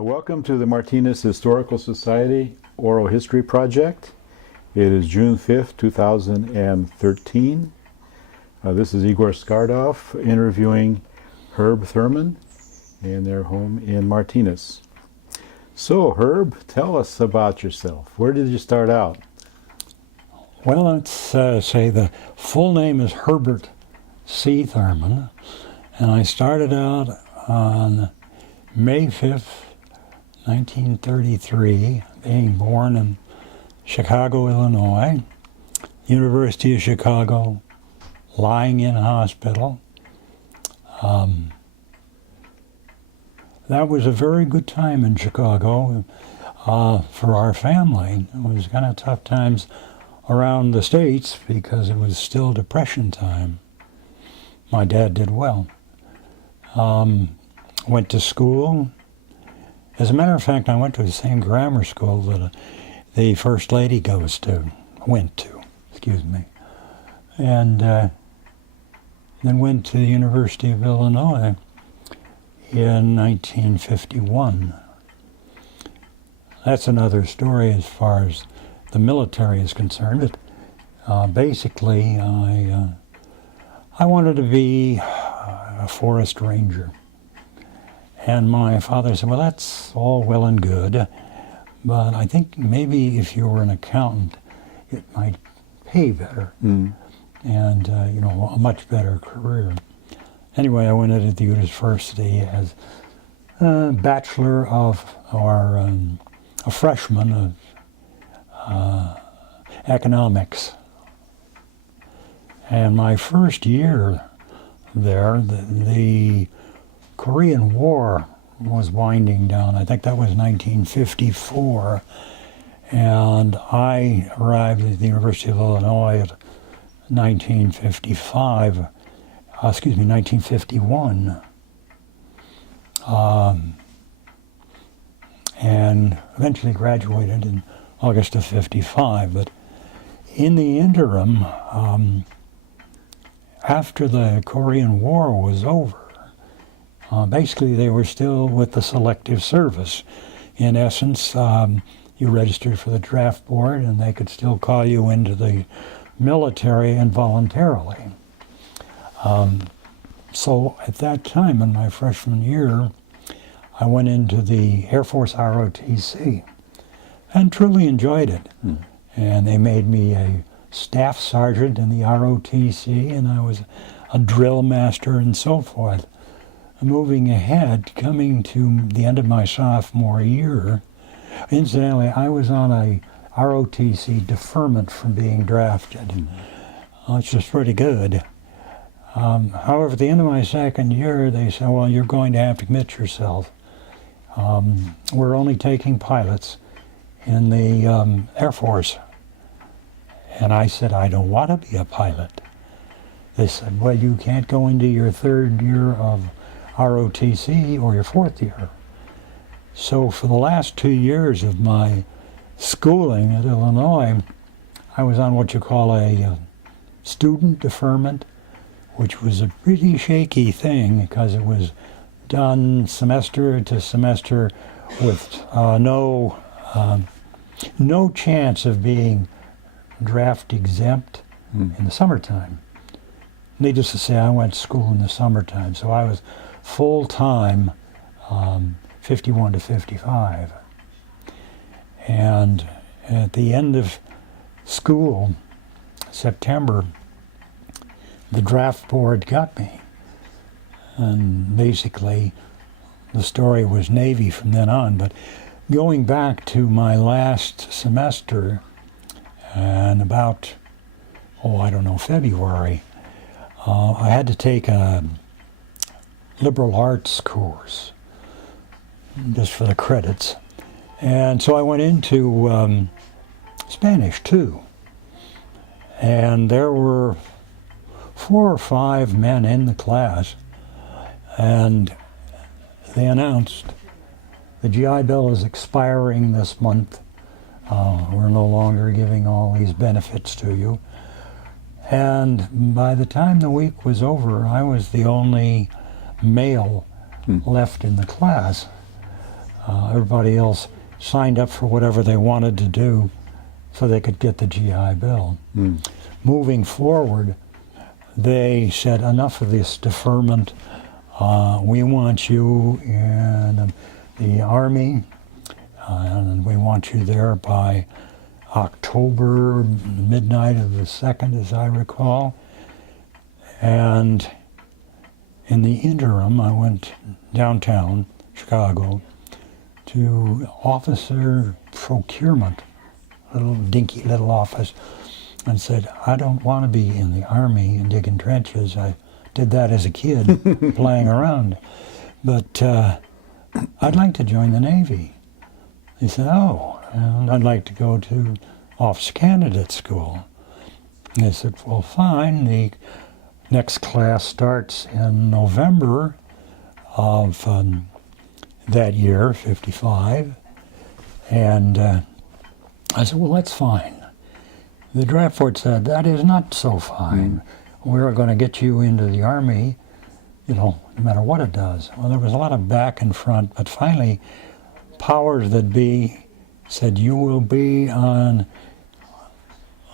Welcome to the Martinez Historical Society Oral History Project. It is June 5th, 2013. This is Igor Skardov interviewing Herb Thurman in their home in Martinez. So, Herb, tell us about yourself. Where did you start out? Well, let's say the full name is Herbert C. Thurman, and I started out on May 5th, 1933, being born in Chicago, Illinois, University of Chicago, lying in hospital. That was a very good time in Chicago for our family. It was kind of tough times around the States because it was still Depression time. My dad did well. Went to school. As a matter of fact, I went to the same grammar school that the First Lady went to, and then went to the University of Illinois in 1951. That's another story as far as the military is concerned. But basically, I wanted to be a forest ranger. And my father said, well, that's all well and good, but I think maybe if you were an accountant, it might pay better and, a much better career. Anyway, I went into the university as a bachelor of, or a freshman of economics. And my first year there, the Korean War was winding down. I think that was 1954. And I arrived at the University of Illinois at 1951. And eventually graduated in August of 55. But in the interim, after the Korean War was over, basically, they were still with the Selective Service. In essence, you registered for the draft board, and they could still call you into the military involuntarily. So at that time, in my freshman year, I went into the Air Force ROTC and truly enjoyed it. And they made me a staff sergeant in the ROTC, and I was a drill master and so forth. Moving ahead, coming to the end of my sophomore year, incidentally, I was on a ROTC deferment from being drafted, which was pretty good. However, at the end of my second year, they said, well, you're going to have to commit yourself. We're only taking pilots in the Air Force. And I said, I don't want to be a pilot. They said, well, you can't go into your third year of ROTC or your fourth year. So for the last 2 years of my schooling at Illinois, I was on what you call a student deferment, which was a pretty shaky thing because it was done semester to semester with no chance of being draft exempt in the summertime. Needless to say, I went to school in the summertime, so I was full-time, 51 to 55. And at the end of school, September, the draft board got me. And basically, the story was Navy from then on. But going back to my last semester, and about, February, I had to take a liberal arts course, just for the credits. And so I went into Spanish too. And there were 4 or 5 men in the class, and they announced the GI Bill is expiring this month. We're no longer giving all these benefits to you. And by the time the week was over, I was the only male left in the class. Everybody else signed up for whatever they wanted to do so they could get the GI Bill. Moving forward, they said, enough of this deferment. We want you in the Army, and we want you there by October, midnight of the 2nd, as I recall. And in the interim, I went downtown, Chicago, to officer procurement, a little dinky little office, and said, I don't want to be in the Army and digging trenches. I did that as a kid, playing around. But I'd like to join the Navy. He said, oh, and I'd like to go to officer candidate school. And I said, well, fine. The next class starts in November of that year, 55. And I said, well, that's fine. The draft board said, that is not so fine. We're going to get you into the Army, no matter what it does. Well, there was a lot of back and front, but finally, powers that be said, you will be on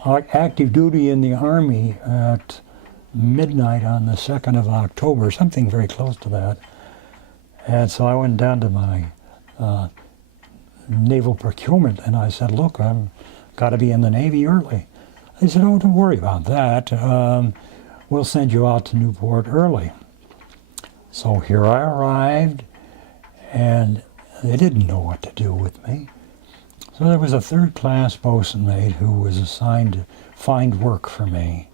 active duty in the Army at midnight on the 2nd of October, something very close to that. And so I went down to my naval procurement, and I said, look, I've got to be in the Navy early. They said, oh, don't worry about that. We'll send you out to Newport early. So here I arrived, and they didn't know what to do with me. So there was a third-class bosun mate who was assigned to find work for me.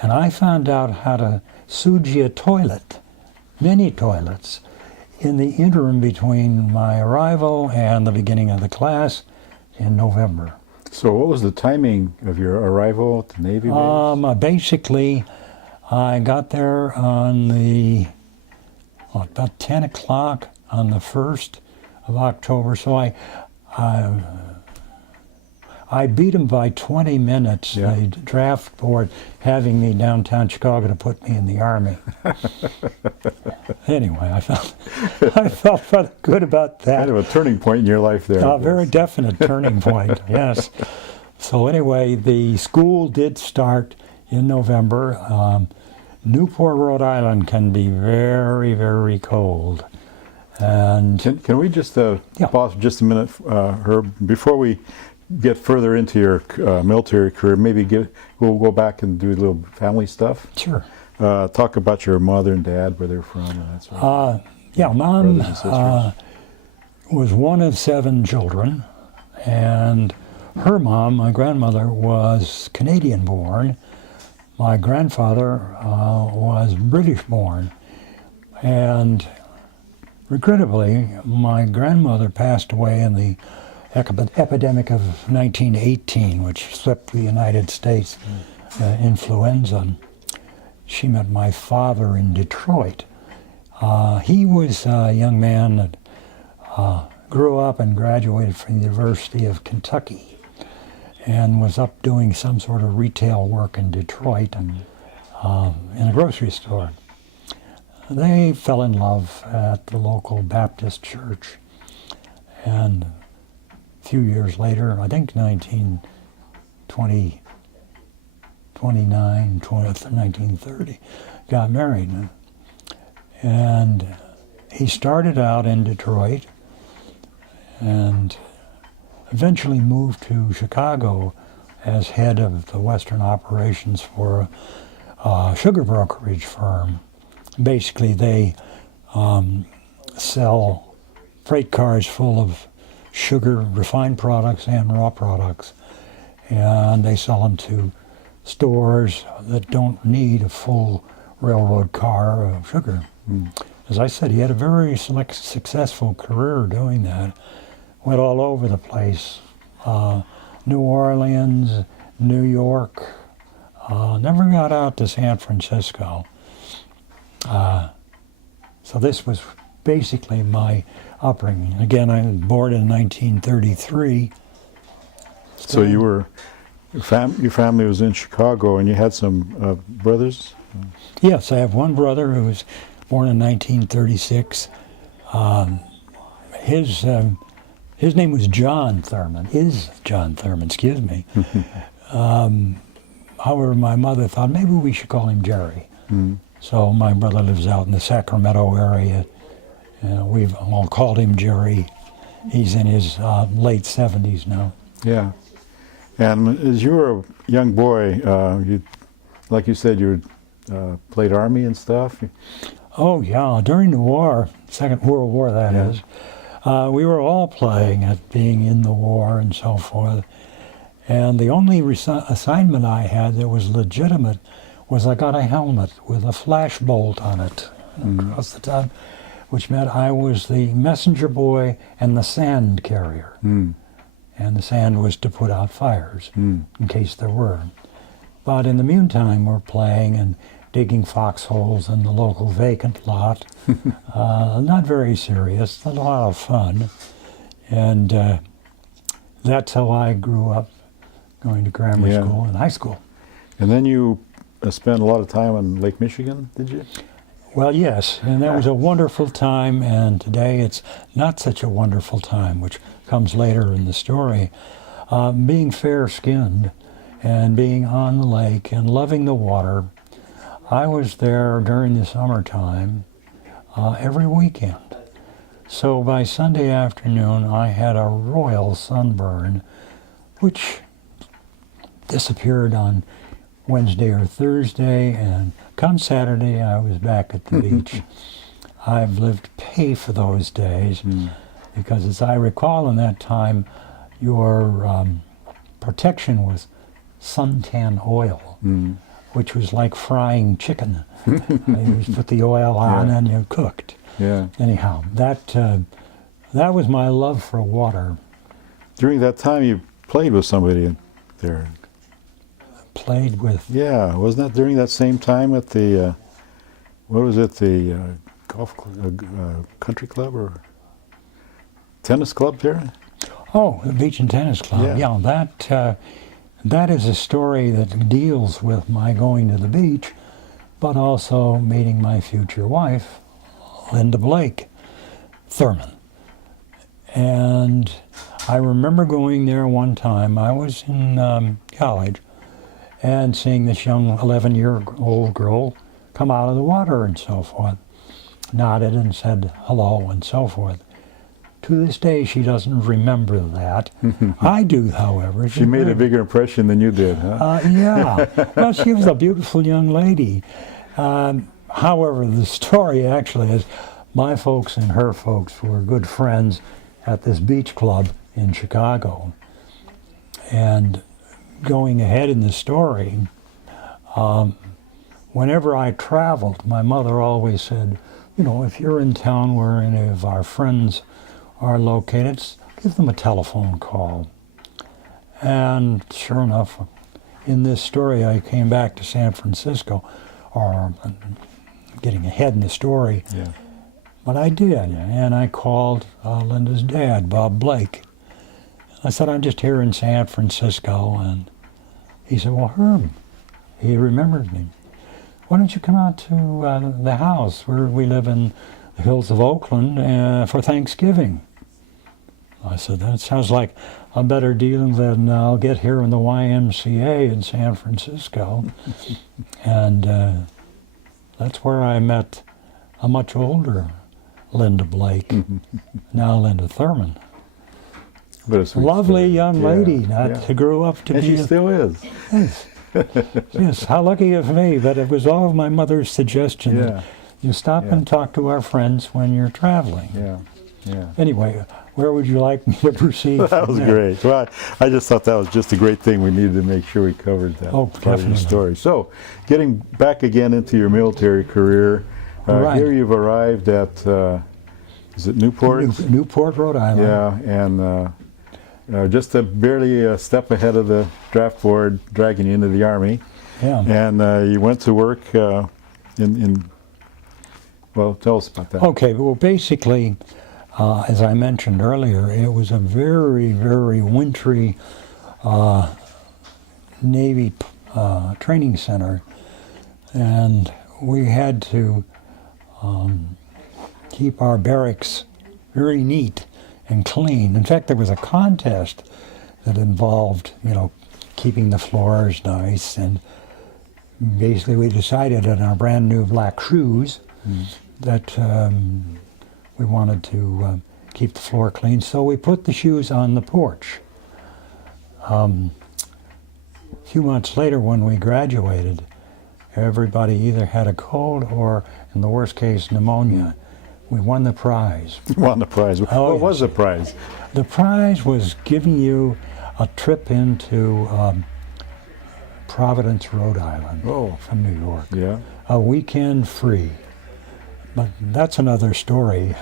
And I found out how to suji a toilet, many toilets, in the interim between my arrival and the beginning of the class in November. So what was the timing of your arrival at the Navy base? Basically, I got there on about 10 o'clock on the 1st of October. So I beat them by 20 minutes, the draft board having me downtown Chicago to put me in the Army. Anyway, I felt rather good about that. Kind of a turning point in your life there. A very definite turning point, yes. So anyway, the school did start in November. Newport, Rhode Island can be very, very cold. And can we just pause for just a minute, Herb, before we get further into your military career? Maybe we'll go back and do a little family stuff. Sure. Talk about your mother and dad, where they're from, and that sort of Mom was one of 7 children, and her mom, my grandmother, was Canadian-born. My grandfather was British-born, and regrettably, my grandmother passed away in the epidemic of 1918, which swept the United States, influenza. She met my father in Detroit. He was a young man that grew up and graduated from the University of Kentucky and was up doing some sort of retail work in Detroit and in a grocery store. They fell in love at the local Baptist church, and a few years later, I think 1930, got married. And he started out in Detroit and eventually moved to Chicago as head of the Western operations for a sugar brokerage firm. Basically, they sell freight cars full of sugar, refined products, and raw products. And they sell them to stores that don't need a full railroad car of sugar. As I said, he had a very successful career doing that. Went all over the place. New Orleans, New York, never got out to San Francisco. So this was basically my upbringing. Again, I was born in 1933. So your family was in Chicago, and you had some brothers? Yes, I have one brother who was born in 1936. his name was John Thurman, is John Thurman, excuse me. However, my mother thought maybe we should call him Jerry. So my brother lives out in the Sacramento area. We've all called him Jerry. He's in his late 70s now. Yeah. And as you were a young boy, like you said, you played Army and stuff? Oh, yeah. During the war, Second World War, that is, we were all playing at being in the war and so forth. And the only assignment I had that was legitimate was I got a helmet with a flash bolt on it across the top, which meant I was the messenger boy and the sand carrier. And the sand was to put out fires in case there were. But in the meantime, we're playing and digging foxholes in the local vacant lot. Not very serious, a lot of fun. And that's how I grew up, going to grammar school and high school. And then you spent a lot of time on Lake Michigan, did you? Well, yes, and that was a wonderful time, and today it's not such a wonderful time, which comes later in the story. Being fair-skinned and being on the lake and loving the water, I was there during the summertime every weekend. So by Sunday afternoon, I had a royal sunburn, which disappeared on Wednesday or Thursday, and come Saturday, I was back at the beach. I've lived pay for those days because, as I recall, in that time, your protection was suntan oil, which was like frying chicken. You just put the oil on and you cooked. Yeah. Anyhow, that was my love for water. During that time, you played with somebody there. Played with. Yeah, wasn't that during that same time at the, what was it, the golf country club or tennis club there? Oh, the Beach and Tennis Club. Yeah, that is a story that deals with my going to the beach, but also meeting my future wife, Linda Blake Thurman. And I remember going there one time. I was in college, and seeing this young 11-year-old girl come out of the water and so forth. Nodded and said hello and so forth. To this day, she doesn't remember that. I do, however. She made a bigger impression than you did, huh? Yeah. Well, she was a beautiful young lady. However, the story actually is my folks and her folks were good friends at this beach club in Chicago. And going ahead in the story, whenever I traveled, my mother always said, you know, if you're in town where any of our friends are located, give them a telephone call. And sure enough, in this story, I came back to San Francisco, or getting ahead in the story, but I did, and I called Linda's dad, Bob Blake. I said, I'm just here in San Francisco, and he said, well, Herb, he remembered me. Why don't you come out to the house where we live in the hills of Oakland for Thanksgiving? I said, that sounds like a better deal than I'll get here in the YMCA in San Francisco. And that's where I met a much older Linda Blake, now Linda Thurman. Lovely young lady that grew up to be. And she still is. Yes. Yes, how lucky of me, but it was all of my mother's suggestion. Yeah. You stop and talk to our friends when you're traveling. Yeah. Anyway, where would you like me to proceed? That was great. Well, I just thought that was just a great thing. We needed to make sure we covered that part of the story. So, getting back again into your military career, here you've arrived at, is it Newport? Newport, Rhode Island. Yeah, and just barely a step ahead of the draft board, dragging you into the Army. Yeah. And you went to work well, tell us about that. Okay, well, basically, as I mentioned earlier, it was a very, very wintry Navy training center, and we had to keep our barracks very neat and clean. In fact, there was a contest that involved, keeping the floors nice, and basically we decided in our brand new black shoes that we wanted to keep the floor clean, so we put the shoes on the porch. A few months later, when we graduated, everybody either had a cold or, in the worst case, pneumonia. We won the prize. Won the prize. Oh, What was the prize? The prize was giving you a trip into Providence, Rhode Island, from New York. Yeah. A weekend free. But that's another story.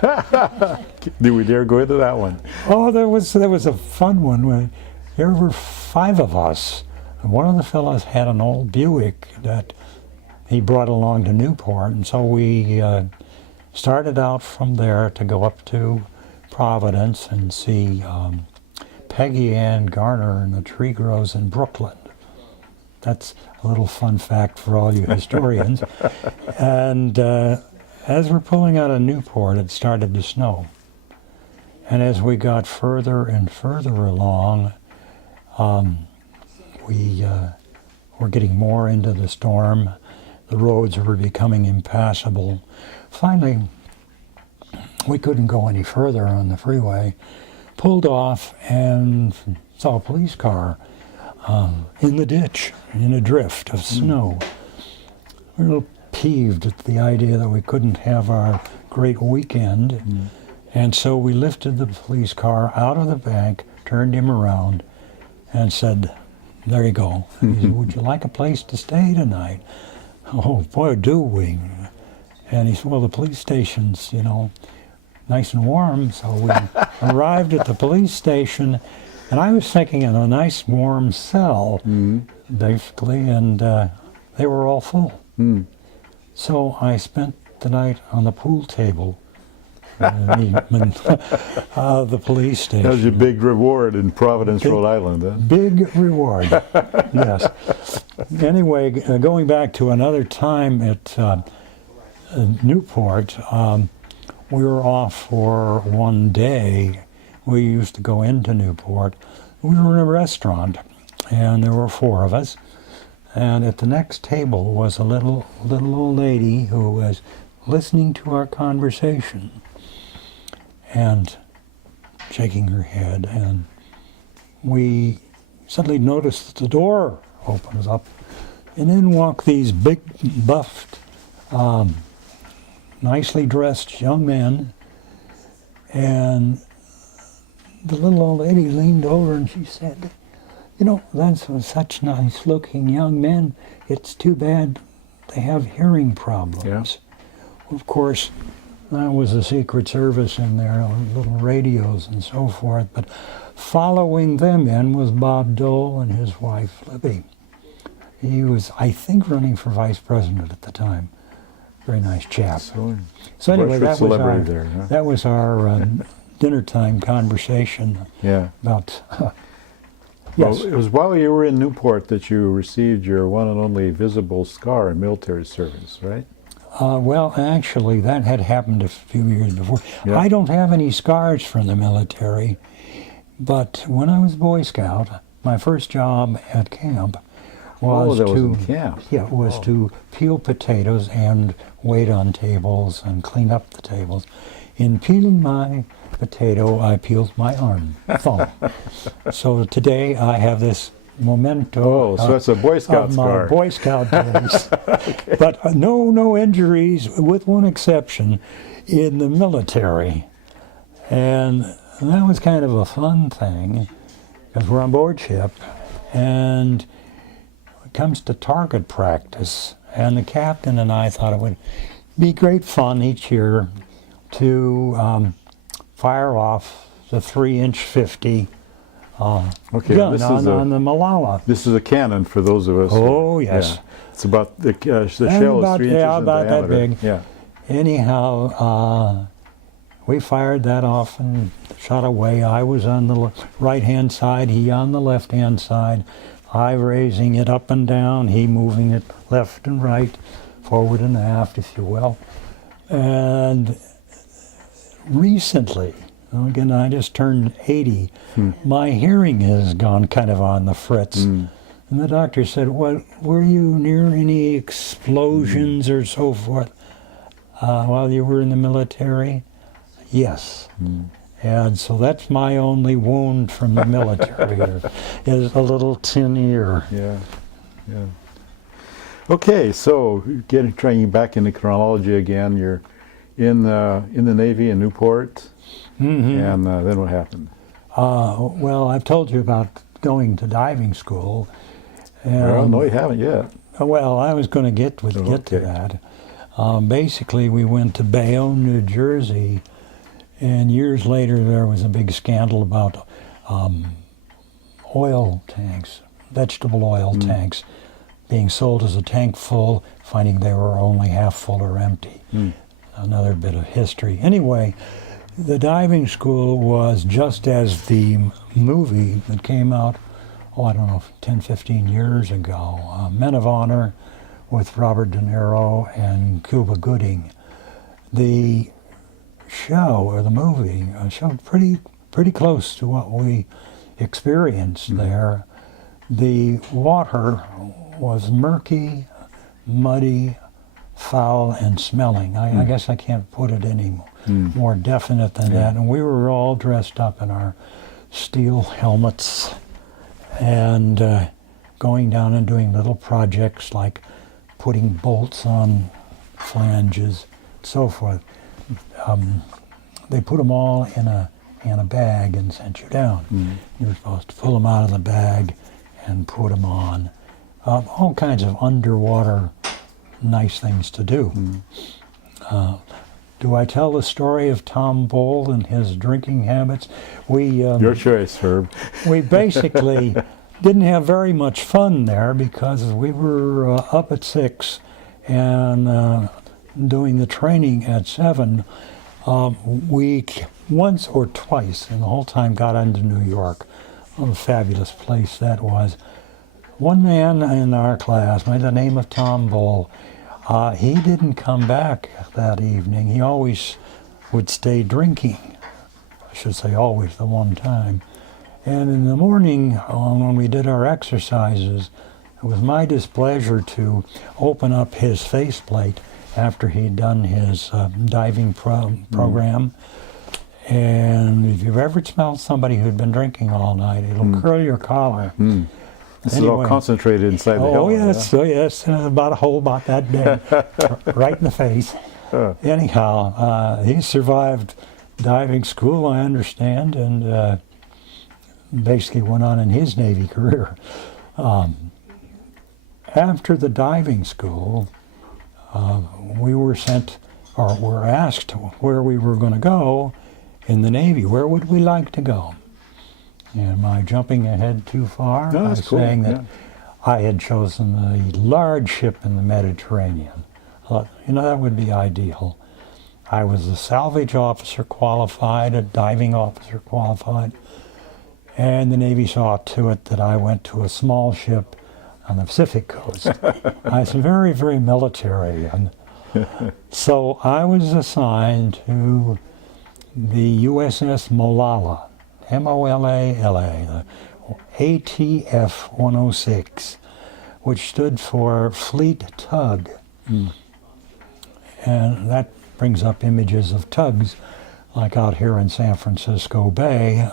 Did we dare go into that one? Oh, there was a fun one. There were 5 of us. And one of the fellows had an old Buick that he brought along to Newport, and so we started out from there to go up to Providence and see Peggy Ann Garner and the Tree Grows in Brooklyn. That's a little fun fact for all you historians. And as we're pulling out of Newport, it started to snow. And as we got further and further along, we were getting more into the storm. The roads were becoming impassable. Finally, we couldn't go any further on the freeway, pulled off and saw a police car in the ditch, in a drift of snow. We were a little peeved at the idea that we couldn't have our great weekend, and so we lifted the police car out of the bank, turned him around, and said, "There you go." He said, "Would you like a place to stay tonight?" "Oh, boy, do we." And he said, "Well, the police station's, nice and warm." So we arrived at the police station, and I was thinking of a nice warm cell, basically, and they were all full. So I spent the night on the pool table the police station. That was your big reward in Providence, Rhode Island, huh? Big reward, yes. Anyway, going back to another time at Newport, we were off for one day. We used to go into Newport. We were in a restaurant, and there were 4 of us. And at the next table was a little old lady who was listening to our conversation and shaking her head. And we suddenly noticed that the door opens up, and in walk these big, buffed, nicely dressed young men. And the little old lady leaned over and she said, "That's such nice looking young men. It's too bad they have hearing problems." Yeah. Of course, that was the Secret Service in their little radios and so forth. But following them in was Bob Dole and his wife, Libby. He was, I think, running for vice president at the time. Very nice chap. So anyway, that was our dinner time conversation about... Yes. Well, it was while you were in Newport that you received your one and only visible scar in military service, right? Well, actually, that had happened a few years before. Yeah. I don't have any scars from the military, but when I was Boy Scout, my first job at camp was to peel potatoes and wait on tables and clean up the tables. In peeling my potato, I peeled my thumb. So today I have this memento. So it's a Boy Scout of scar. My Boy Scout days. Okay. But no injuries, with one exception, in the military. And that was kind of a fun thing, because we're on board ship, and it comes to target practice, and the captain and I thought it would be great fun each year to fire off the 3-inch 50 gun on the Malala. This is a cannon for those of us. Oh, yes. Yeah. It's about the shell is 3 inches in about diameter. That big. Yeah. Anyhow, we fired that off and shot away. I was on the right-hand side, he on the left-hand side. I raising it up and down, he moving it left and right, forward and aft, if you will. And recently, Well, again, I just turned 80. My hearing has gone kind of on the fritz. And the doctor said, "What, were you near any explosions or so forth while you were in the military?" Yes. And so that's my only wound from the military, is a little tin ear. Yeah, yeah. Okay, so trying back into chronology again. You're in the Navy in Newport, and then what happened? Well, I've told you about going to diving school. Well, no, you haven't yet. Well, I was going to get to that. Basically, we went to Bayonne, New Jersey, and years later there was a big scandal about oil tanks, vegetable oil tanks, being sold as a tank full, finding they were only half full or empty. Another bit of history. Anyway, the diving school was just as the movie that came out, I don't know, 10, 15 years ago, Men of Honor with Robert De Niro and Cuba Gooding. The show, or the movie, showed pretty close to what we experienced there. The water was murky, muddy, foul, and smelling. I guess I can't put it any more definite than that. And we were all dressed up in our steel helmets and going down and doing little projects like putting bolts on flanges, so forth. They put them all in a bag and sent you down. You were supposed to pull them out of the bag and put them on. All kinds of underwater nice things to do. Do I tell the story of Tom Bull and his drinking habits? Your choice, Herb. We basically didn't have very much fun there because we were up at 6 and doing the training at 7. We once or twice in the whole time got into New York. What a fabulous place that was. One man in our class by the name of Tom Bull, he didn't come back that evening. He always would stay drinking. I should say always, the one time. And in the morning, when we did our exercises, it was my displeasure to open up his faceplate after he'd done his diving program. And if you've ever smelled somebody who'd been drinking all night, it'll curl your collar. This is all concentrated inside the helmet. Oh yes, about a hole about that big, right in the face. Anyhow, he survived diving school, I understand, and basically went on in his Navy career. After the diving school, we were sent, or were asked where we were going to go in the Navy. Where would we like to go? Am I jumping ahead too far? No, that's cool. Saying that I had chosen the large ship in the Mediterranean. I thought, that would be ideal. I was a salvage officer qualified, a diving officer qualified, and the Navy saw to it that I went to a small ship on the Pacific coast. I was very, very military. And so I was assigned to the USS Molalla, M-O-L-A-L-A, ATF 106, which stood for Fleet Tug. And that brings up images of tugs, like out here in San Francisco Bay.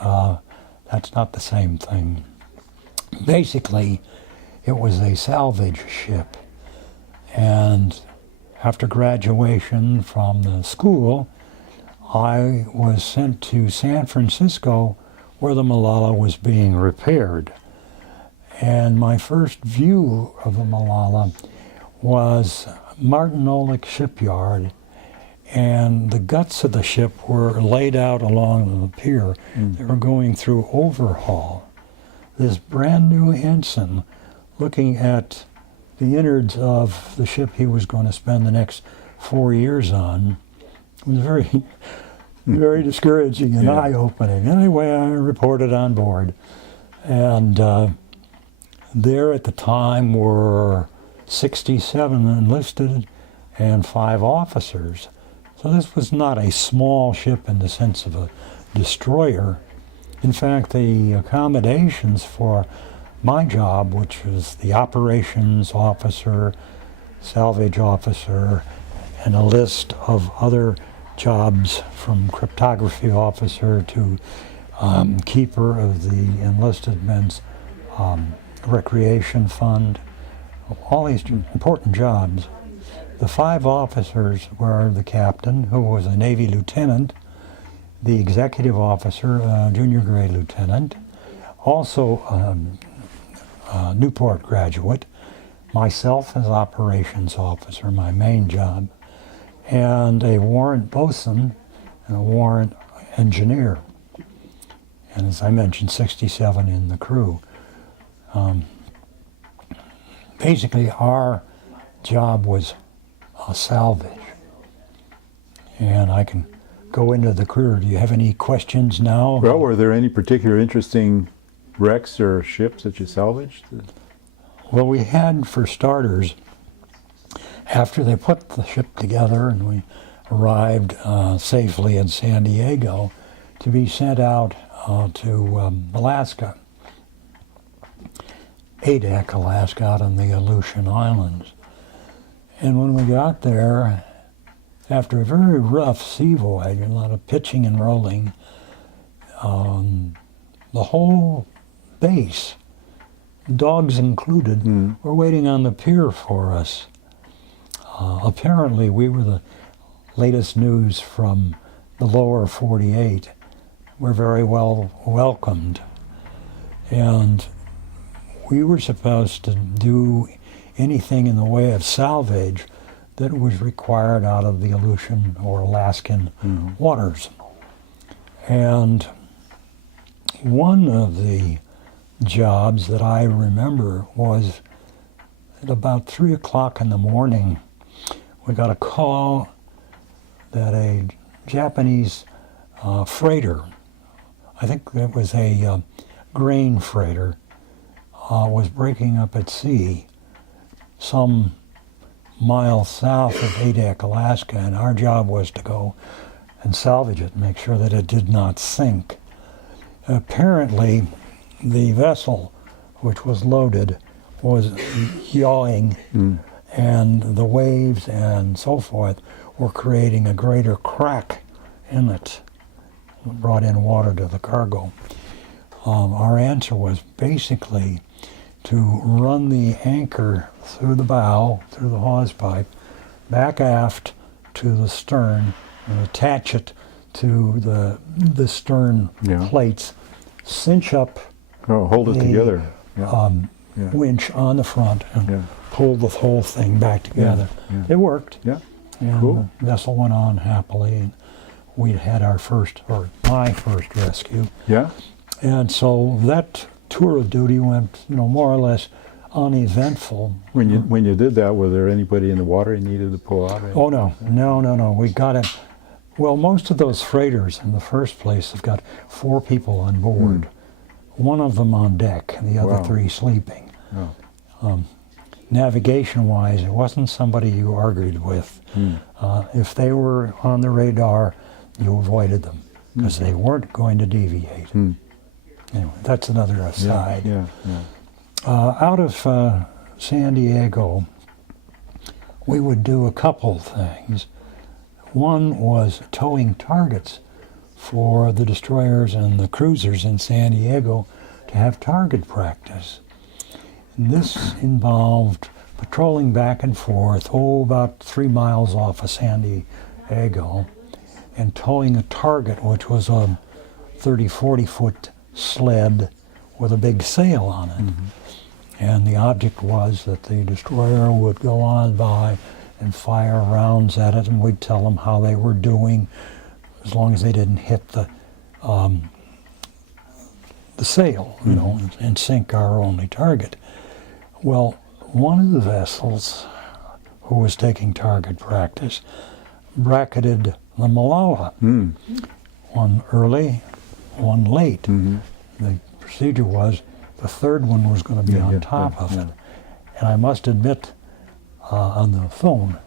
That's not the same thing. Basically, it was a salvage ship. And after graduation from the school, I was sent to San Francisco where the Molalla was being repaired. And my first view of the Molalla was Martinez shipyard, and the guts of the ship were laid out along the pier. They were going through overhaul. This brand new ensign looking at the innards of the ship he was going to spend the next 4 years on was very, very discouraging and eye-opening. Anyway, I reported on board. And there at the time were 67 enlisted and 5 officers. So this was not a small ship in the sense of a destroyer. In fact, the accommodations for my job, which was the operations officer, salvage officer, and a list of other jobs from cryptography officer to keeper of the enlisted men's recreation fund, all these important jobs. The 5 officers were the captain, who was a Navy lieutenant, the executive officer, junior grade lieutenant, also a Newport graduate, myself as operations officer, my main job, and a warrant bosun and a warrant engineer. And as I mentioned, 67 in the crew. Basically, our job was a salvage. And I can go into the crew. Do you have any questions now? Well, were there any particular interesting wrecks or ships that you salvaged? Well, we had, for starters, after they put the ship together and we arrived safely in San Diego, to be sent out to Alaska, Adak, Alaska, out on the Aleutian Islands. And when we got there, after a very rough sea voyage, a lot of pitching and rolling, the whole base, dogs included, were waiting on the pier for us. Apparently, we were the latest news from the lower 48. We're very well welcomed. And we were supposed to do anything in the way of salvage that was required out of the Aleutian or Alaskan waters. And one of the jobs that I remember was at about 3 o'clock in the morning, we got a call that a Japanese freighter, I think it was a grain freighter, was breaking up at sea some miles south of Adak, Alaska, and our job was to go and salvage it, make sure that it did not sink. Apparently, the vessel, which was loaded, was yawing, and the waves and so forth were creating a greater crack in it, brought in water to the cargo. Our answer was basically to run the anchor through the bow, through the hawse pipe, back aft to the stern, and attach it to the stern plates, cinch up, hold it together. winch on the front, and pull the whole thing back together. It worked. And Cool. the vessel went on happily, and we had our first, or my first rescue. And so that tour of duty went, more or less uneventful. When you did that, was there anybody in the water you needed to pull out? Oh no. We got it. Well, most of those freighters in the first place have got 4 people on board. One of them on deck, and the other 3 sleeping. Navigation-wise, it wasn't somebody you argued with. If they were on the radar, you avoided them, because they weren't going to deviate. Anyway, that's another aside. Out of San Diego, we would do a couple things. One was towing targets for the destroyers and the cruisers in San Diego to have target practice. And this involved patrolling back and forth, about 3 miles off of San Diego, and towing a target, which was a 30, 40-foot sled with a big sail on it. And the object was that the destroyer would go on by and fire rounds at it, and we'd tell them how they were doing, as long as they didn't hit the sail, and sink our only target. Well, one of the vessels who was taking target practice bracketed the Malala. One early, one late. The procedure was the third one was going to be on top of it. And I must admit, on the phone,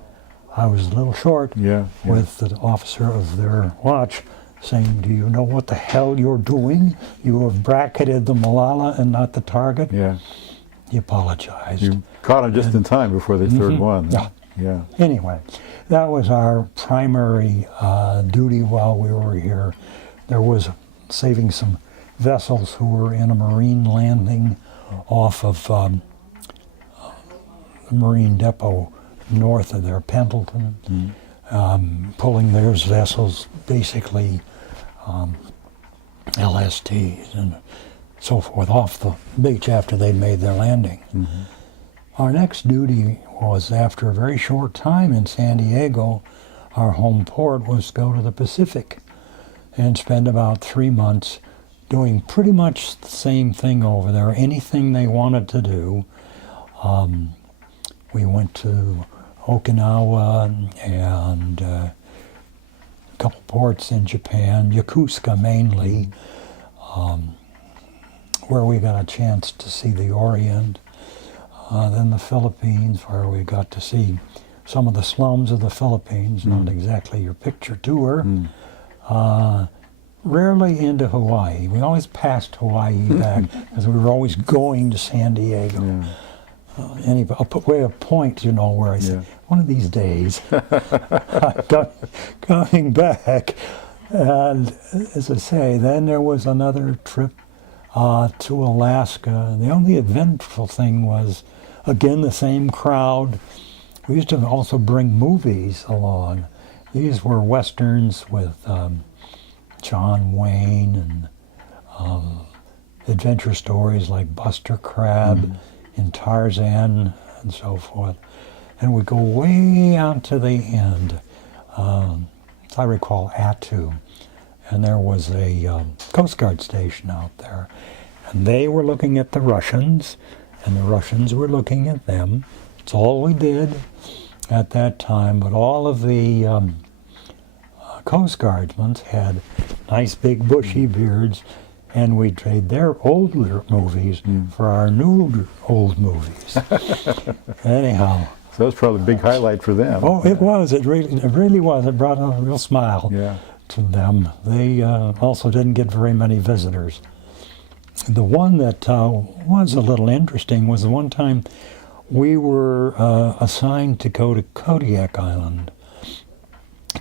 I was a little short with the officer of their watch saying, "Do you know what the hell you're doing? You have bracketed the Malala and not the target." Yeah. He apologized. You caught him just in time before the third one. Yeah. Yeah. Anyway, that was our primary duty while we were here. There was saving some vessels who were in a marine landing off of the marine depot north of there, Pendleton, pulling those vessels, basically LSTs and so forth, off the beach after they'd made their landing. Our next duty was, after a very short time in San Diego, our home port was to go to the Pacific and spend about 3 months doing pretty much the same thing over there, anything they wanted to do. We went to Okinawa and a couple ports in Japan, Yokosuka mainly, where we got a chance to see the Orient. Then the Philippines, where we got to see some of the slums of the Philippines, not exactly your picture tour. Rarely into Hawaii. We always passed Hawaii back because we were always going to San Diego. Anyway, I'll put away a point, where I said, one of these days, I'm coming back. And as I say, then there was another trip to Alaska. The only eventful thing was, again, the same crowd. We used to also bring movies along. These were Westerns with John Wayne and adventure stories like Buster Crab and Tarzan and so forth. And we go way out to the end. I recall Attu. And there was a Coast Guard station out there. And they were looking at the Russians, and the Russians were looking at them. It's all we did at that time, but all of the Coast Guardsmen had nice big bushy beards, and we'd trade their older movies for our new old movies. Anyhow. So that was probably a big highlight for them. Oh, it was. It really was. It brought a real smile to them. They also didn't get very many visitors. The one that was a little interesting was the one time we were assigned to go to Kodiak Island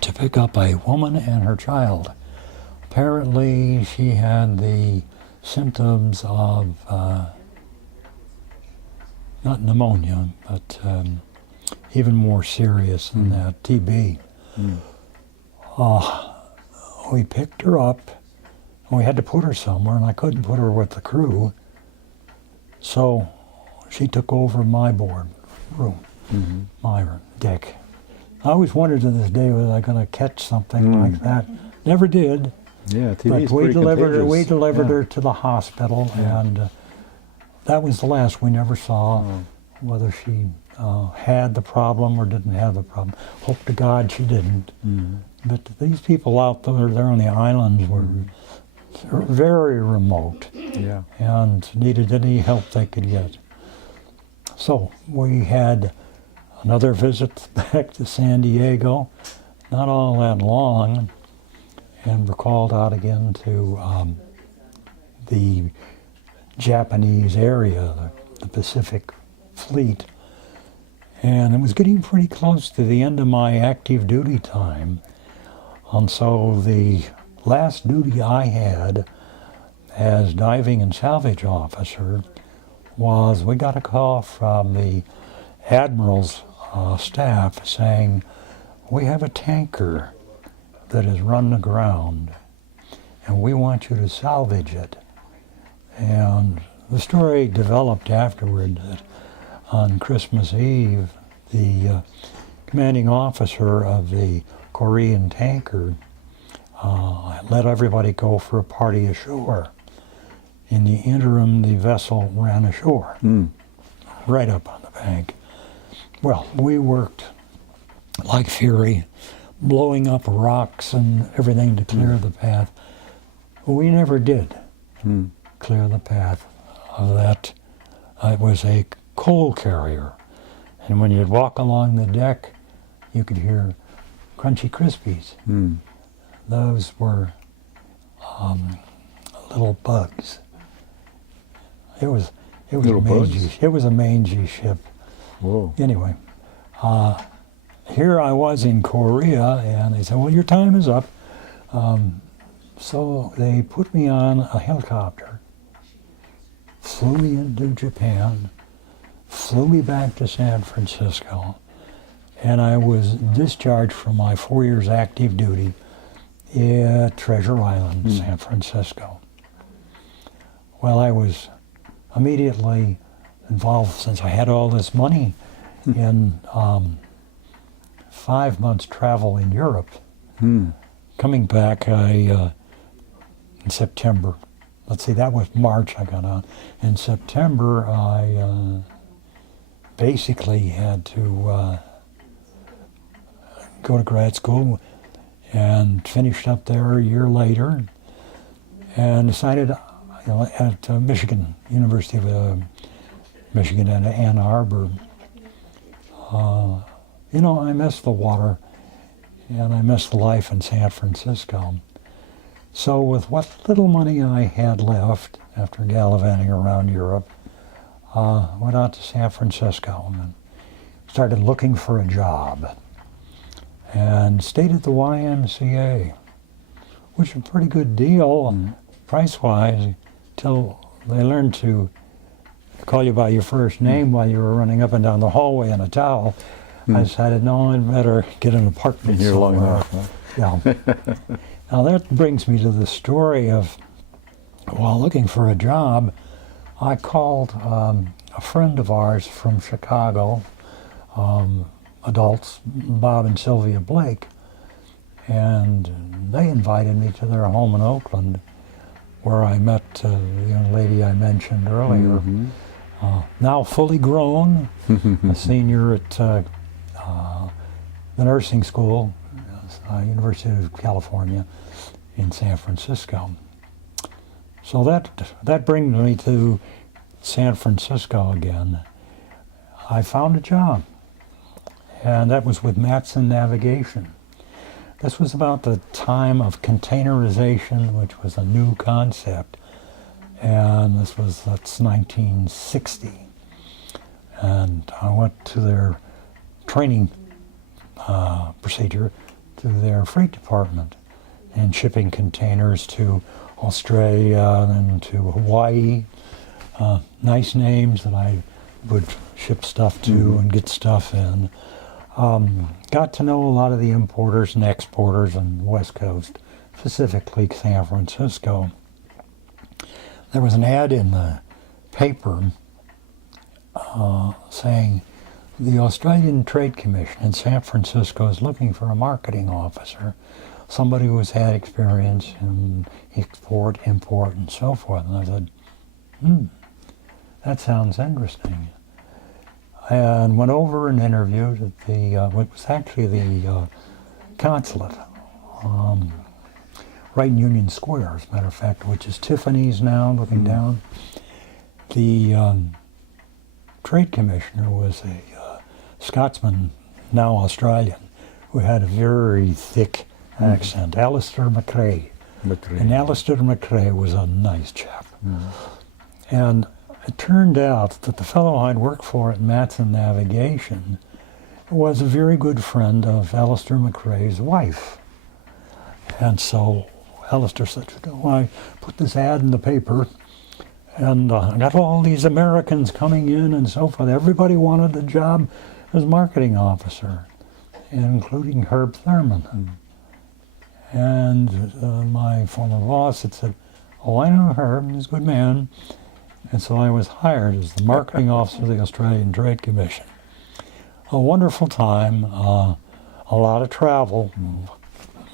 to pick up a woman and her child. Apparently she had the symptoms of, not pneumonia, but even more serious than that, TB. We picked her up. We had to put her somewhere, and I couldn't put her with the crew. So she took over my room, my deck. I always wondered to this day, was I going to catch something like that? Never did. Yeah, But we delivered her to the hospital, and that was the last we never saw, whether she had the problem or didn't have the problem. Hope to God she didn't. But these people out there on the islands were very remote and needed any help they could get. So we had another visit back to San Diego, not all that long, and were called out again to the Japanese area, the Pacific Fleet. And it was getting pretty close to the end of my active duty time. And so the last duty I had as diving and salvage officer was, we got a call from the Admiral's staff saying, we have a tanker that is run aground and we want you to salvage it. And the story developed afterward that on Christmas Eve, the commanding officer of the Korean tanker let everybody go for a party ashore. In the interim, the vessel ran ashore, right up on the bank. Well, we worked like fury, blowing up rocks and everything to clear the path. We never did clear the path of that. It was a coal carrier. And when you'd walk along the deck, you could hear Crunchy Krispies. Those were little bugs. It was Little a mangy. bugs? It was a mangy ship. Whoa. Anyway, here I was in Korea, and they said, "Well, your time is up." So they put me on a helicopter, flew me into Japan, flew me back to San Francisco, and I was discharged from my 4 years active duty at Treasure Island, San Francisco. Well, I was immediately involved, since I had all this money, in 5 months travel in Europe. Coming back, in September, let's see, that was March I got on. In September, I basically had to go to grad school and finished up there a year later, and decided, at Michigan, University of Michigan in Ann Arbor, I missed the water and I missed life in San Francisco. So with what little money I had left after gallivanting around Europe, went out to San Francisco and started looking for a job, and stayed at the YMCA, which was a pretty good deal price-wise, till they learned to call you by your first name while you were running up and down the hallway in a towel. I decided, no, I'd better get an apartment Been here long somewhere. enough, huh? Yeah. Now that brings me to the story of, while looking for a job, I called a friend of ours from Chicago, adults, Bob and Sylvia Blake, and they invited me to their home in Oakland, where I met the young lady I mentioned earlier, now fully grown, a senior at the nursing school, University of California in San Francisco. So that brings me to San Francisco again. I found a job, and that was with Matson Navigation. This was about the time of containerization, which was a new concept, and that's 1960. And I went to their training procedure to their freight department, and shipping containers to Australia and to Hawaii. Nice names that I would ship stuff to and get stuff in. Got to know a lot of the importers and exporters on the West Coast, specifically San Francisco. There was an ad in the paper saying, the Australian Trade Commission in San Francisco is looking for a marketing officer, somebody who has had experience in export, import, and so forth. And I said, that sounds interesting. And went over and interviewed at what was actually the consulate, right in Union Square, as a matter of fact, which is Tiffany's now, looking down. The trade commissioner was a Scotsman, now Australian, who had a very thick accent, Alistair McRae. And Alistair McRae was a nice chap. And it turned out that the fellow I'd worked for at Matson Navigation was a very good friend of Alistair McRae's wife. And so Alistair said, I put this ad in the paper, and I got all these Americans coming in and so forth. Everybody wanted a job as marketing officer, including Herb Thurman. And my former boss had said, oh, I know Herb, he's a good man. And so I was hired as the marketing officer of the Australian Trade Commission. A wonderful time, a lot of travel.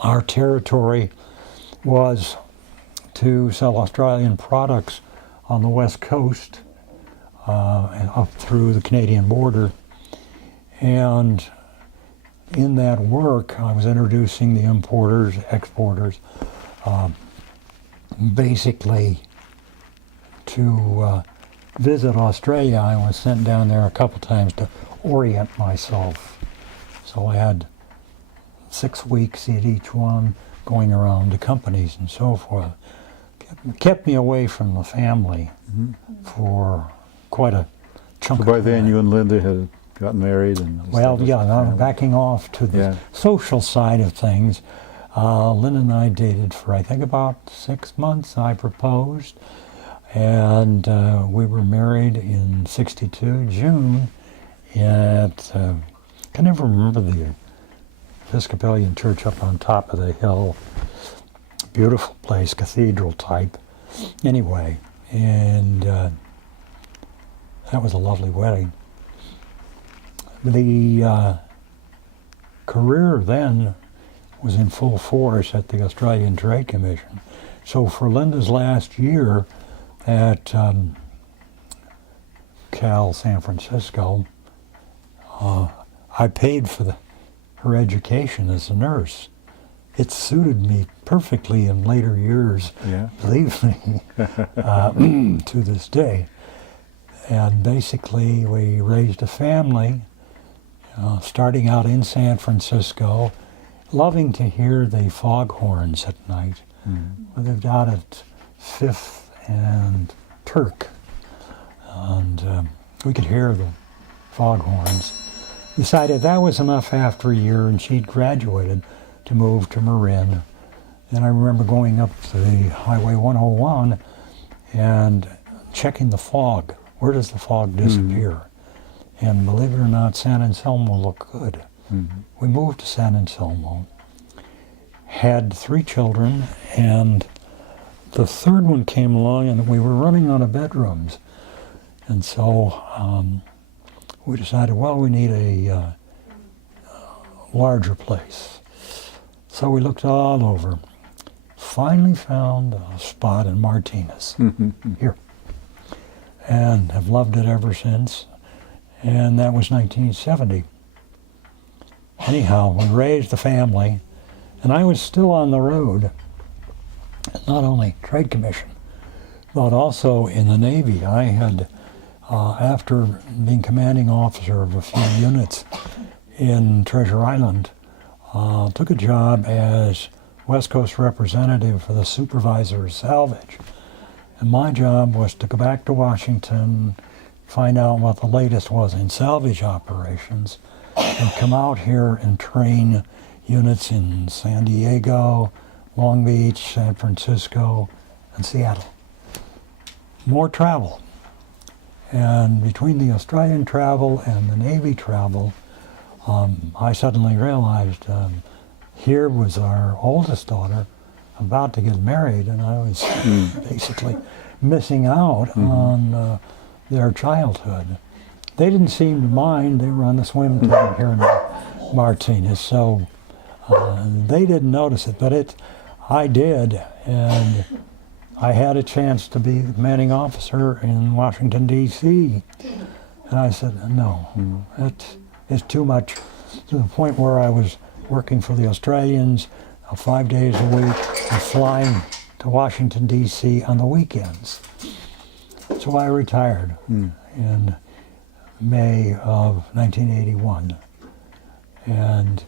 Our territory was to sell Australian products on the West Coast and up through the Canadian border. And in that work, I was introducing the importers, exporters, basically to visit Australia. I was sent down there a couple times to orient myself. So I had 6 weeks at each one, going around to companies and so forth. Kept me away from the family for quite a chunk So of by time. then you and Linda had gotten married and Well, established yeah, a now family. backing off to the Yeah. social side of things, Linda and I dated for, I think, about 6 months. I proposed, and we were married in '62, June, at, I can never remember the Episcopalian church up on top of the hill. Beautiful place, cathedral type. Anyway, and that was a lovely wedding. The career then was in full force at the Australian Trade Commission. So for Linda's last year at Cal San Francisco, I paid for her education as a nurse. It suited me perfectly in later years, Yeah. believe me, to this day. And basically, we raised a family, starting out in San Francisco, loving to hear the foghorns at night. We lived out at Fifth and Turk, and we could hear the foghorns. Decided that was enough after a year, and she'd graduated to move to Marin. And I remember going up to the Highway 101 and checking the fog. Where does the fog disappear? And believe it or not, San Anselmo looked good. We moved to San Anselmo, had 3 children, and the third one came along, and we were running out of bedrooms. And so we decided, well, we need a larger place. So we looked all over. Finally found a spot in Martinez, here. And have loved it ever since. And that was 1970. Anyhow, we raised the family, and I was still on the road, not only Trade Commission, but also in the Navy. I had, after being commanding officer of a few units in Treasure Island, took a job as West Coast representative for the supervisor of salvage. And my job was to go back to Washington, find out what the latest was in salvage operations, and come out here and train units in San Diego, Long Beach, San Francisco, and Seattle. More travel. And between the Australian travel and the Navy travel, I suddenly realized here was our oldest daughter about to get married, and I was basically missing out on their childhood. They didn't seem to mind. They were on the swim team here in Martinez, so they didn't notice it, but I did, and I had a chance to be the commanding officer in Washington, D.C., and I said, no, it is too much, to the point where I was working for the Australians 5 days a week and flying to Washington, D.C. on the weekends. So I retired in May of 1981 and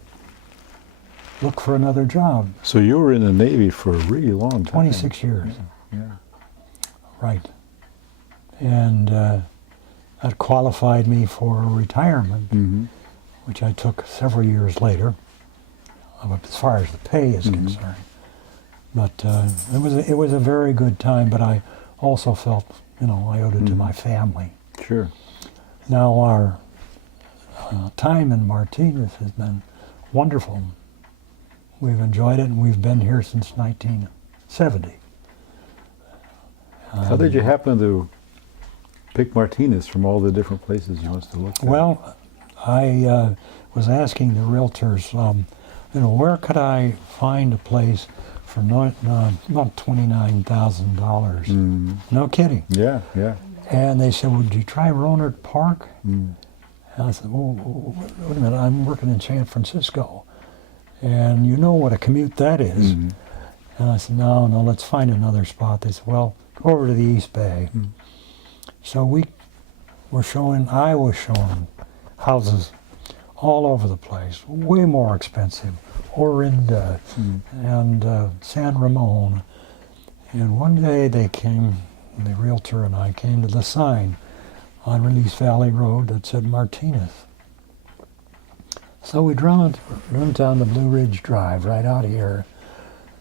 looked for another job. So you were in the Navy for a really long time. 26 years. Yeah. Right. And that qualified me for retirement, which I took several years later, as far as the pay is concerned. But it was a very good time, but I also felt, I owed it to my family. Sure. Now our time in Martinez has been wonderful. We've enjoyed it, and we've been here since 1970. How did you happen to pick Martinez from all the different places you must have looked at? Well, I was asking the realtors, where could I find a place for about $29,000? No kidding. Yeah, yeah. And they said, would you try Rohnert Park? And I said, well, wait a minute, I'm working in San Francisco. And you know what a commute that is. And I said, no, let's find another spot. They said, well, go over to the East Bay. So I was showing houses all over the place, way more expensive, Orinda and San Ramon. And one day they came, the realtor and I came to the sign on Release Valley Road that said Martinez. So we drove down the Blue Ridge Drive right out here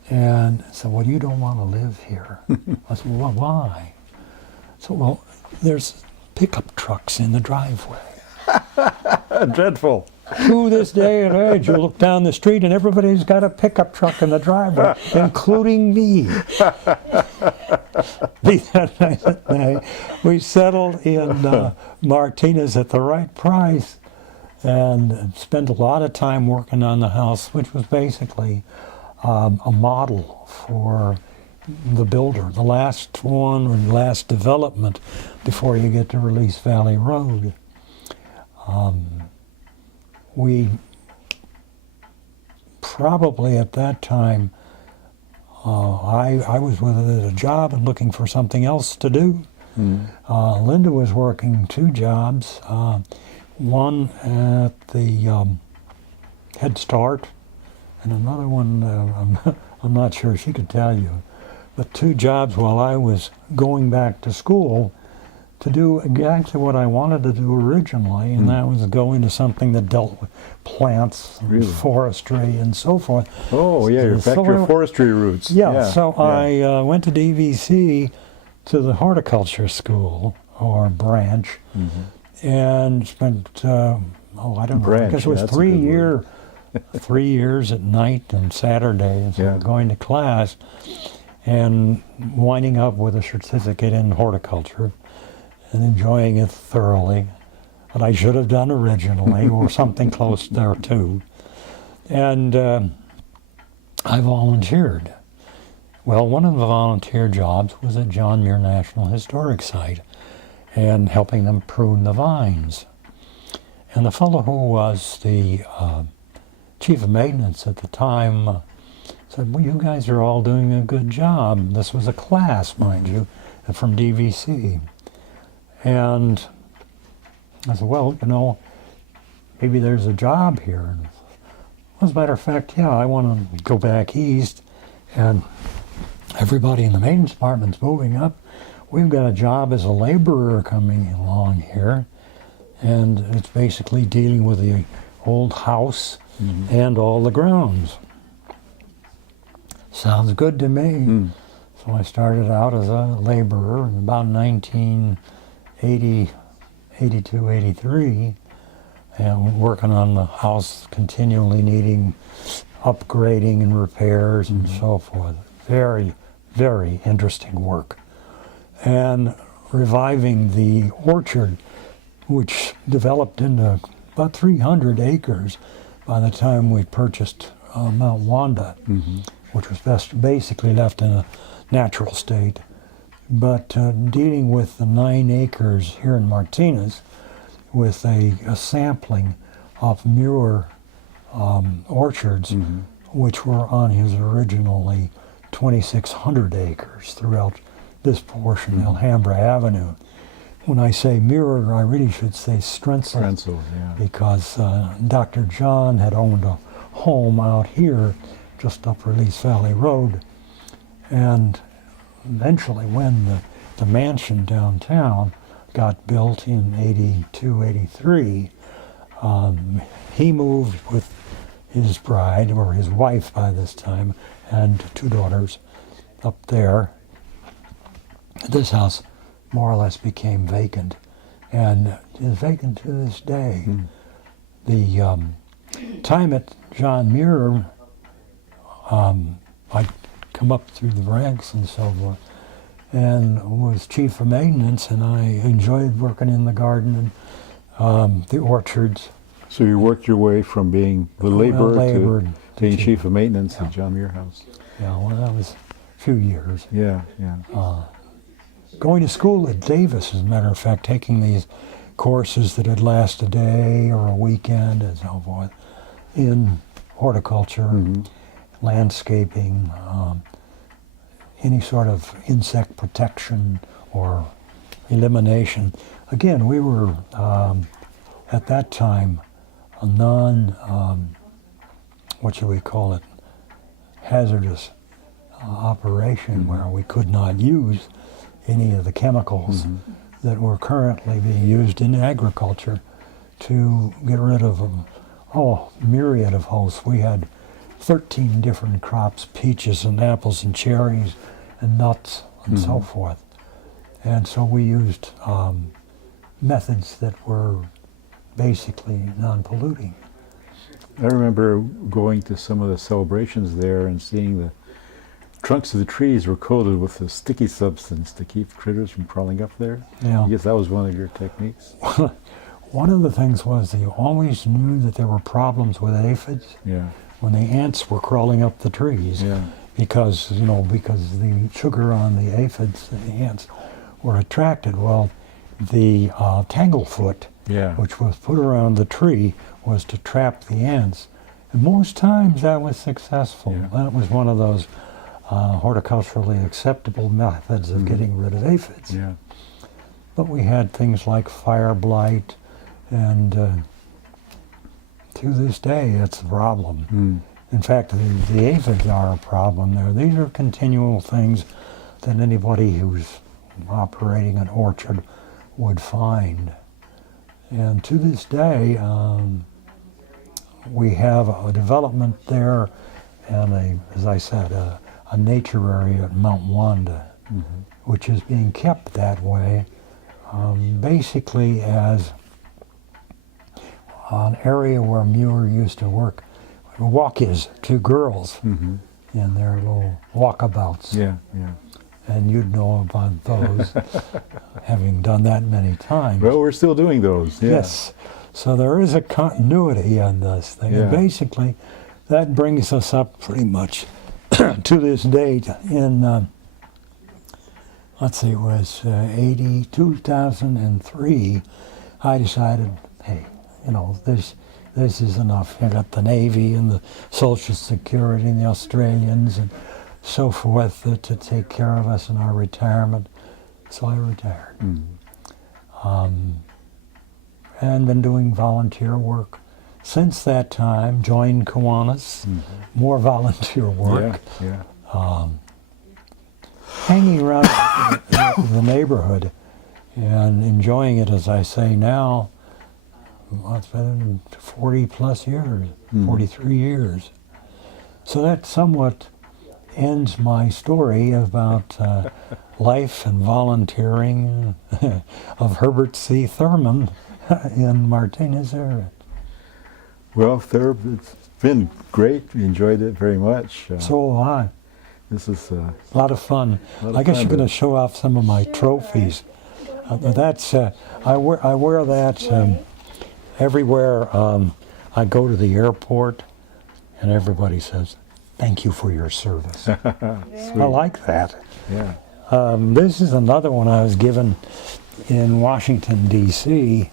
and said, well, you don't want to live here. I said, well, why? So, well, there's pickup trucks in the driveway. Dreadful. To this day and age, you look down the street and everybody's got a pickup truck in the driveway, including me. Be that night at night, we settled in Martinez at the right price and spent a lot of time working on the house, which was basically a model for the builder, the last one or the last development before you get to Release Valley Road. We probably at that time, I was with a job and looking for something else to do. Linda was working 2 jobs, one at the Head Start and another one, I'm not sure she could tell you, but 2 jobs while I was going back to school to do exactly what I wanted to do originally, and that was go into something that dealt with plants, and forestry, and so forth. Oh, yeah, you're back to your forestry roots. I went to DVC to the horticulture school, or branch, and spent, I don't know, I guess it was 3 years at night and Saturdays going to class, and winding up with a certificate in horticulture, and enjoying it thoroughly, that I should have done originally, or something close there too. And I volunteered. Well, one of the volunteer jobs was at John Muir National Historic Site, and helping them prune the vines. And the fellow who was the chief of maintenance at the time said, well, you guys are all doing a good job. This was a class, mind you, from DVC. And I said, well, you know, maybe there's a job here. And as a matter of fact, yeah, I want to go back east, and everybody in the maintenance department's moving up. We've got a job as a laborer coming along here, and it's basically dealing with the old house and all the grounds. Sounds good to me. So I started out as a laborer in about 1980, 82, 83, and working on the house, continually needing upgrading and repairs and so forth. Very, very interesting work. And reviving the orchard, which developed into about 300 acres by the time we purchased Mount Wanda, which was basically left in a natural state. But dealing with the 9 acres here in Martinez with a sampling of Muir orchards, which were on his originally 2,600 acres throughout this portion, Alhambra Avenue. When I say Muir, I really should say Strentzel, because Dr. John had owned a home out here just up Release Valley Road, and eventually when the mansion downtown got built in 82, 83, he moved with his bride, or his wife by this time, and 2 daughters up there. This house more or less became vacant, and is vacant to this day. The time at John Muir, I'd come up through the ranks and so forth, and was chief of maintenance, and I enjoyed working in the garden and the orchards. So you worked your way from being the laborer to being chief of maintenance at John Muir House. Yeah, well, that was a few years. Yeah. Going to school at Davis, as a matter of fact, taking these courses that would last a day or a weekend and so forth in horticulture, landscaping, any sort of insect protection or elimination. Again, we were, at that time, a what should we call it, hazardous operation where we could not use any of the chemicals that were currently being used in agriculture to get rid of myriad of hosts. We had 13 different crops, peaches and apples and cherries and nuts and so forth. And so we used methods that were basically non-polluting. I remember going to some of the celebrations there and seeing the trunks of the trees were coated with a sticky substance to keep critters from crawling up there. Yeah. I guess that was one of your techniques. One of the things was that you always knew that there were problems with aphids Yeah. when the ants were crawling up the trees. Yeah. Because the sugar on the aphids, the ants, were attracted. Well, the tanglefoot, Yeah. which was put around the tree, was to trap the ants. And most times that was successful. Yeah. That was one of those horticulturally acceptable methods of getting rid of aphids. Yeah. But we had things like fire blight, and to this day it's a problem. In fact, the aphids are a problem there. These are continual things that anybody who's operating an orchard would find. And to this day, we have a development there and as I said, a nature area at Mount Wanda, which is being kept that way, basically as an area where Muir used to work. Walkies, 2 girls in their little walkabouts. Yeah. Yeah. And you'd know about those, having done that many times. Well, we're still doing those. Yeah. Yes. So there is a continuity on this thing. Yeah. And basically, that brings us up pretty much to this date in, let's see, it was 2003, I decided, hey, this is enough. I got the Navy and the Social Security and the Australians and so forth to take care of us in our retirement. So I retired. And been doing volunteer work since that time. Joined Kiwanis, more volunteer work. Yeah. Hanging around the neighborhood and enjoying it, as I say now. Well, it's been 40 plus years, 43 years. So that somewhat ends my story about life and volunteering of Herbert C. Thurman in Martinez area. Well, Herb, it's been great. We enjoyed it very much. So have I. This is A lot of fun. I guess you're going to show off some of my trophies. That's I wear that everywhere. I go to the airport, and everybody says, "Thank you for your service." I like that. Yeah. This is another one I was given in Washington, D.C.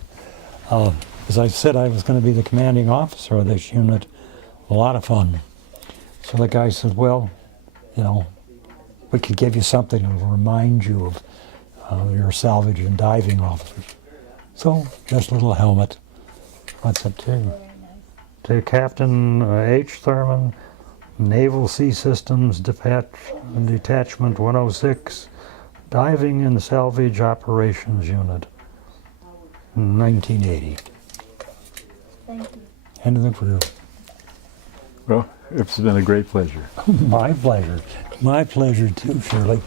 As I said, I was going to be the commanding officer of this unit. A lot of fun. So the guy said, well, we could give you something to remind you of your salvage and diving officers. So, just a little helmet. What's it to? To Captain H. Thurman, Naval Sea Systems Detachment 106, Diving and Salvage Operations Unit, 1980. Thank you. Anything for you. Well, it's been a great pleasure. My pleasure. My pleasure too, Shirley.